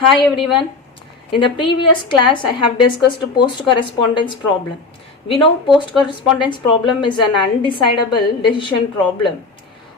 Hi everyone. In the previous class I have discussed post correspondence problem. We know post correspondence problem is an undecidable decision problem.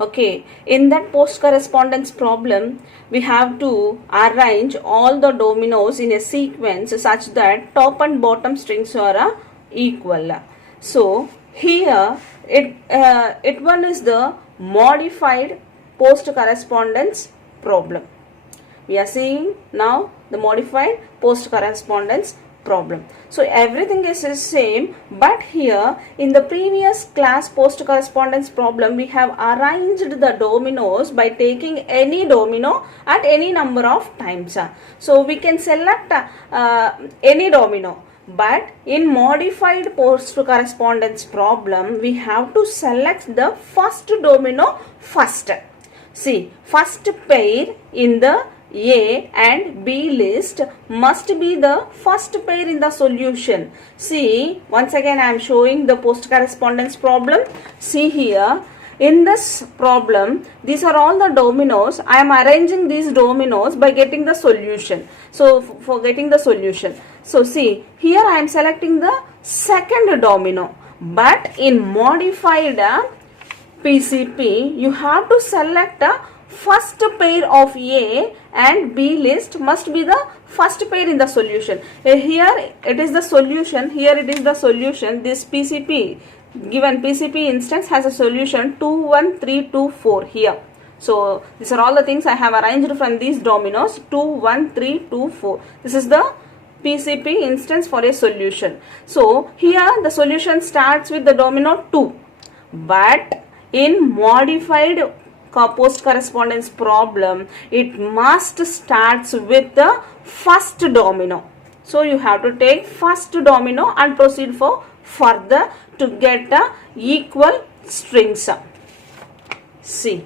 Okay, in that post correspondence problem we have to arrange all the dominoes in a sequence such that top and bottom strings are equal. So here it one is the modified post correspondence problem. We are seeing now the modified post correspondence problem. So everything is the same, but here in the previous class post correspondence problem we have arranged the dominoes by taking any domino at any number of times. So we can select any domino, but in modified post correspondence problem we have to select the first domino first. See, first pair in the A and B list must be the first pair in the solution. See, once again I am showing the post correspondence problem. See here, in this problem, these are all the dominoes. I am arranging these dominoes by getting the solution. So, for getting the solution. So, see, here I am selecting the second domino. But in modified PCP, you have to select a first pair of A and B list must be the first pair in the solution. Here it is the solution, here it is the solution. This PCP, given PCP instance has a solution 2, 1, 3, 2, 4 here. So these are all the things I have arranged from these dominoes 2, 1, 3, 2, 4. This is the PCP instance for a solution. So here the solution starts with the domino 2, but in modified post correspondence problem it must starts with the first domino. So you have to take first domino and proceed for further to get the equal strings. See,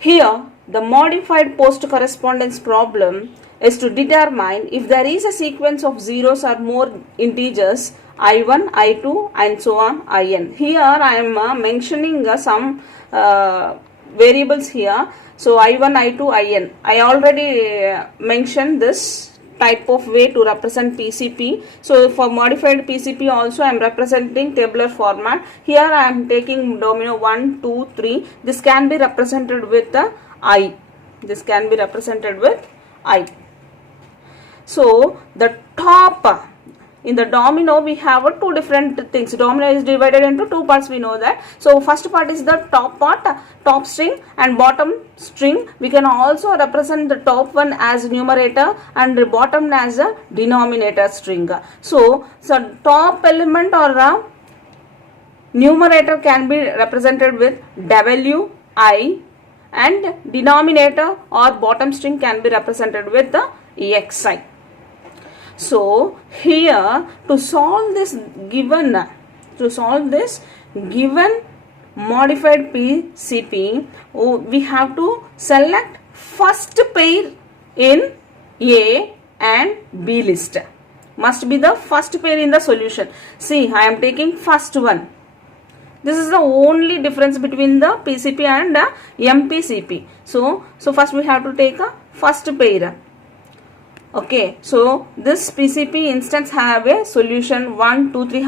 here the modified post correspondence problem is to determine if there is a sequence of zeros or more integers I1, I2 and so on In. Here I am mentioning some variables here. So I1, I2, In. I already mentioned this type of way to represent PCP. So for modified PCP also I am representing tabular format. Here I am taking domino 1, 2, 3. This can be represented with the I. This can be represented with I. So the top, in the domino we have two different things. Domino is divided into two parts, we know that. So first part is the top part, top string, and bottom string. We can also represent the top one as numerator and the bottom as a denominator string. So top element or numerator can be represented with Wi and denominator or bottom string can be represented with the Xi. So here to solve this given modified PCP, we have to select first pair in A and B list. Must be the first pair in the solution. See, I am taking first one. This is the only difference between the PCP and MPCP. So first we have to take a first pair. Okay, so this PCP instance have a solution 1, 2, 3.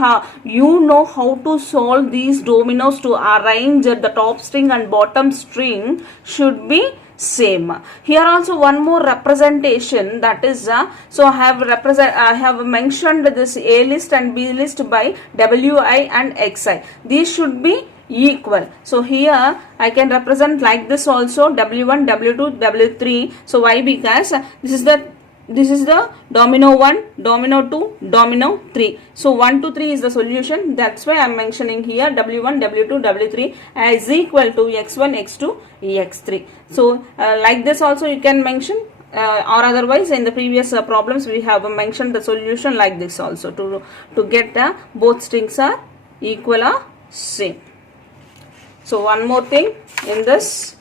You know how to solve these dominoes to arrange the top string and bottom string should be same. Here also one more representation, that is so I have mentioned this A list and B list by Wi and Xi. These should be equal. So here I can represent like this also, W1, W2, W3. So why? Because this is the domino 1, domino 2, domino 3. So 1, 2, 3 is the solution. That's why I am mentioning here W1, W2, W3 is equal to X1, X2, X3. So like this also you can mention, or otherwise in the previous problems we have mentioned the solution like this also to get both strings are equal or same. So one more thing in this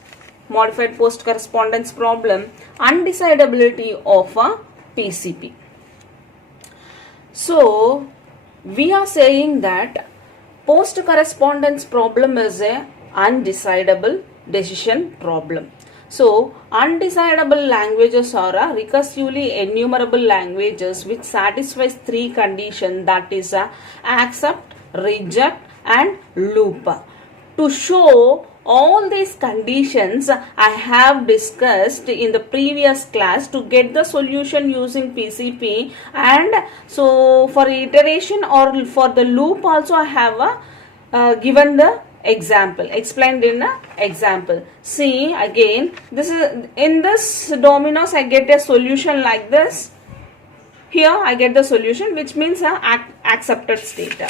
modified post correspondence problem, undecidability of a PCP. So we are saying that post correspondence problem is a undecidable decision problem. So undecidable languages are recursively enumerable languages which satisfies three conditions, that is accept, reject and loop. To show all these conditions I have discussed in the previous class to get the solution using PCP, and so for iteration or for the loop also I have given the example, explained in a example. See again, this is in this dominoes I get a solution like this. Here I get the solution, which means accepted state,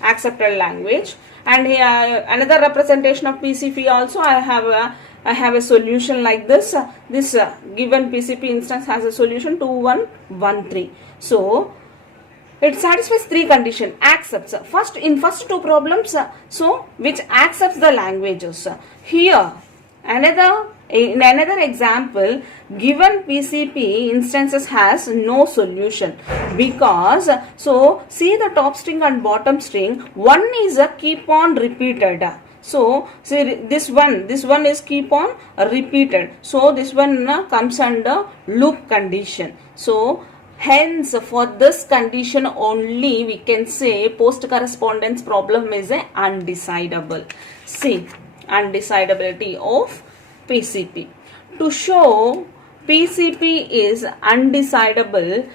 accepted language. And here another representation of PCP also I have a solution like this. This given PCP instance has a solution 2113. So it satisfies three conditions. Accepts first in first two problems, so which accepts the languages. Here in another example, given PCP instances has no solution, because so see the top string and bottom string, one is a keep on repeated. So see this one is keep on repeated, so this one comes under loop condition. So hence for this condition only we can say post correspondence problem is a undecidable. See undecidability of PCP. To show PCP is undecidable,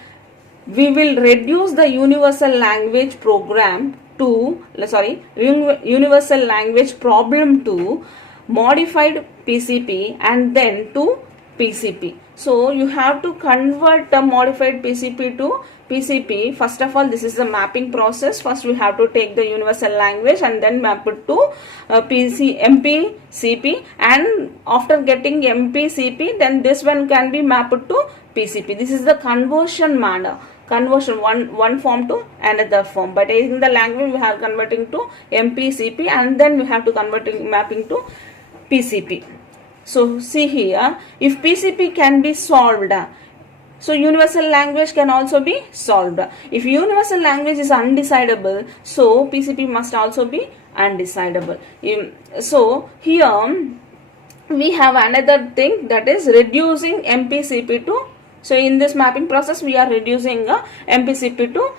we will reduce the universal language program to universal language problem to modified PCP and then to PCP. So you have to convert the modified PCP to PCP. First of all, this is the mapping process. First we have to take the universal language and then map it to MPCP, and after getting MPCP, then this one can be mapped to PCP. This is the conversion manner. Conversion one form to another form. By taking the language we have converting to MPCP and then we have to converting mapping to PCP. So see here, if PCP can be solved, so universal language can also be solved. If universal language is undecidable, so PCP must also be undecidable. So here we have another thing, that is reducing MPCP to, so in this mapping process we are reducing MPCP to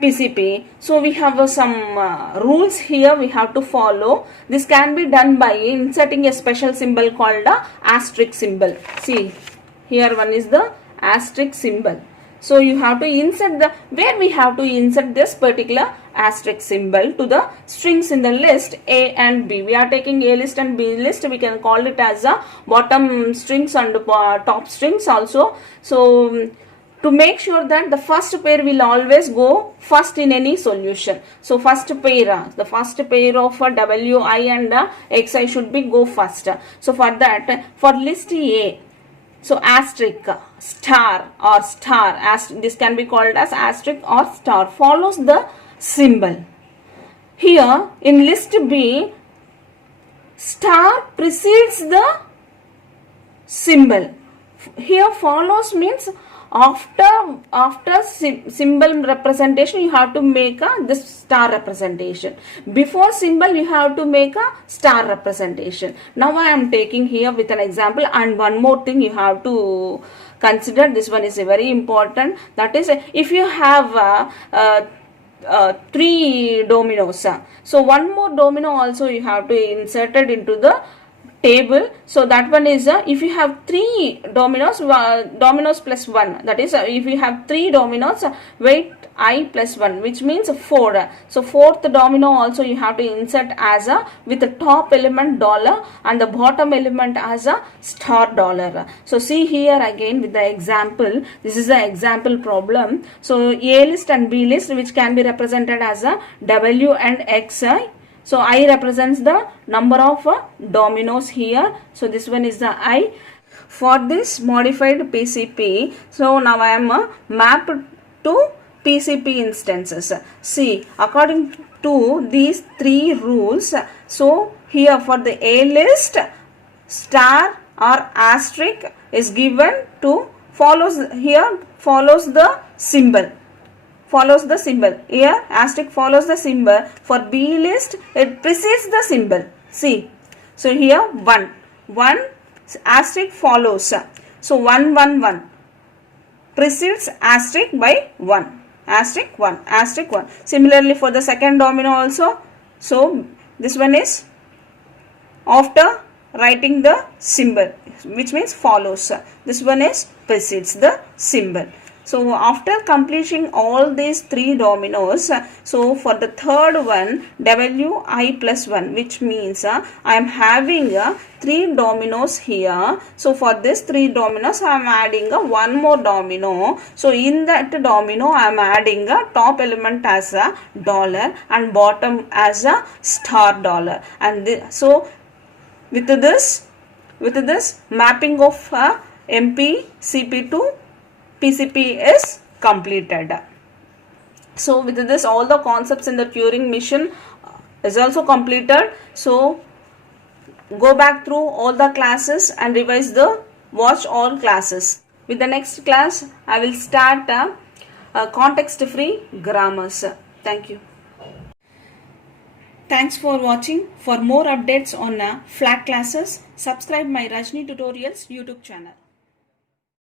PCP. So we have some rules here we have to follow. This can be done by inserting a special symbol called the asterisk symbol. See here one is the asterisk symbol. So you have to insert where we have to insert this particular asterisk symbol to the strings in the list A and B. We are taking A list and B list. We can call it as a bottom strings and top strings also. So to make sure that the first pair will always go first in any solution. So first pair, the first pair of Wi and Xi should be go first. So for that, for list A, so asterisk, star or star, this can be called as asterisk or star, follows the symbol. Here in list B, star precedes the symbol. Here follows means after symbol representation you have to make this star representation. Before symbol you have to make a star representation. Now I am taking here with an example, and one more thing you have to consider, this one is very important, that is if you have 3 dominoes, so one more domino also you have to insert it into the table. So that one is if you have 3 dominoes, dominoes plus 1, that is if you have 3 dominoes, weight I plus 1, which means 4. So fourth domino also you have to insert as a with the top element dollar and the bottom element as a star dollar. So see here again with the example, this is the example problem. So A list and B list, which can be represented as a W and Xi. So I represents the number of dominoes here. So this one is the I. For this modified PCP, so now I am mapped to PCP instances. See, according to these 3 rules, so here for the A list, star or asterisk is given to follows the symbol. Follows the symbol. Here asterisk follows the symbol. For B list it precedes the symbol. See, so here 1 asterisk follows. So 1 1 1 precedes asterisk by 1, asterisk 1, asterisk 1. Similarly for the second domino also. So this one is after writing the symbol, which means follows. This one is precedes the symbol. So after completing all these 3 dominoes, so for the third one, Wi plus 1, which means I am having 3 dominoes here. So for this 3 dominoes, I am adding one more domino. So in that domino, I am adding a top element as a dollar and bottom as a star dollar. And so with this mapping of MP CP to PCP is completed. So with this, all the concepts in the Turing machine is also completed. So go back through all the classes and revise the watch all classes. With the next class, I will start context free grammars. Thank you. Thanks for watching. For more updates on flat classes, subscribe my Rajani Tutorials YouTube channel.